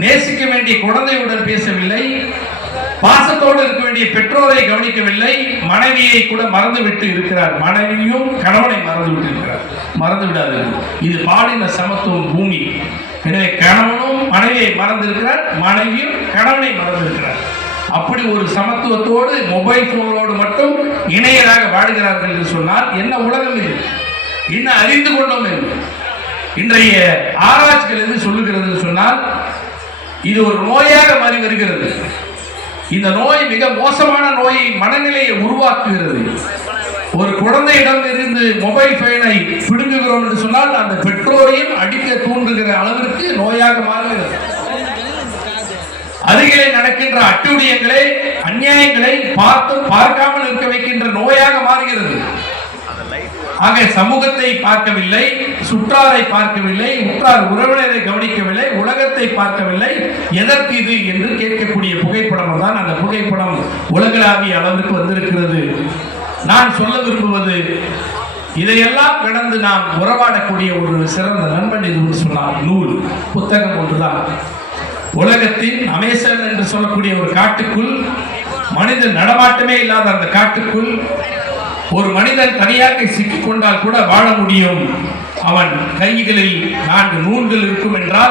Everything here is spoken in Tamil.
நேசிக்க வேண்டிய குழந்தையுடன் பேசவில்லை, பாசத்தோடு இருக்க வேண்டிய பெற்றோரை கவனிக்கவில்லை, மனைவியை கூட மறந்துவிட்டு இருக்கிறார். மனைவியும் கணவனை மறந்துவிட்டு இருக்கிறார். மறந்து விடாது, இது பாலின சமத்துவம் பூமி. எனவே கணவனும் மனைவியை மறந்திருக்கிறார், மனைவியும் கணவனை மறந்திருக்கிறார். அப்படி ஒரு சமத்துவத்தோடு மொபைல் போனோடு மட்டும் இணையராக வாழ்கிறார்கள் என்று சொன்னால் என்ன உலகம் இது? இன்னும் அறிந்து கொண்டோம் என்று இன்றைய ஆராய்ச்சிகள் எது சொல்லுகிறது சொன்னால் இது ஒரு நோயாக மாறி வருகிறது. இந்த நோய் மிக மோசமான நோயை மனநிலையை உருவாக்குகிறது. ஒரு குழந்தையிடம் இருந்து மொபைல் போனை பிடுங்குகிறோம் என்று சொன்னால் அந்த பெற்றோரையும் அடிக்க தூண்டுகிற அளவிற்கு நோயாக மாறுகிறது. அருகிலே நடக்கின்ற அட்டுழியங்களை அநியாயங்களை பார்த்து பார்க்காமல் இருக்க வைக்கின்ற நோயாக மாறுகிறது. ஆக சமூகத்தை பார்க்கவில்லை, சுற்றாரை பார்க்கவில்லை, உற்றார் உறவினரை கவனிக்கவில்லை, உலகத்தை பார்க்கவில்லை. எதற்கு இது என்று கேட்கக்கூடிய புகைப்படம் தான் அந்த புகைப்படம் உலகளாவிய அளவிற்கு வந்திருக்கிறது. நான் சொல்ல விரும்புவது இதையெல்லாம் கடந்து நாம் உறவாடக்கூடிய ஒரு சிறந்த நண்பன் இது சொன்னால் நூல் புத்தகம் ஒன்றுதான். உலகத்தின் அமேசான் என்று சொல்லக்கூடிய ஒரு காட்டுக்குள், மனித நடமாட்டமே இல்லாத அந்த காட்டுக்குள் ஒரு மனிதன் தனியாக சிக்கிக் கொண்டால் கூட வாழ முடியும். அவன் கைகளில் 4 நூல்கள் இருக்கும் என்றால்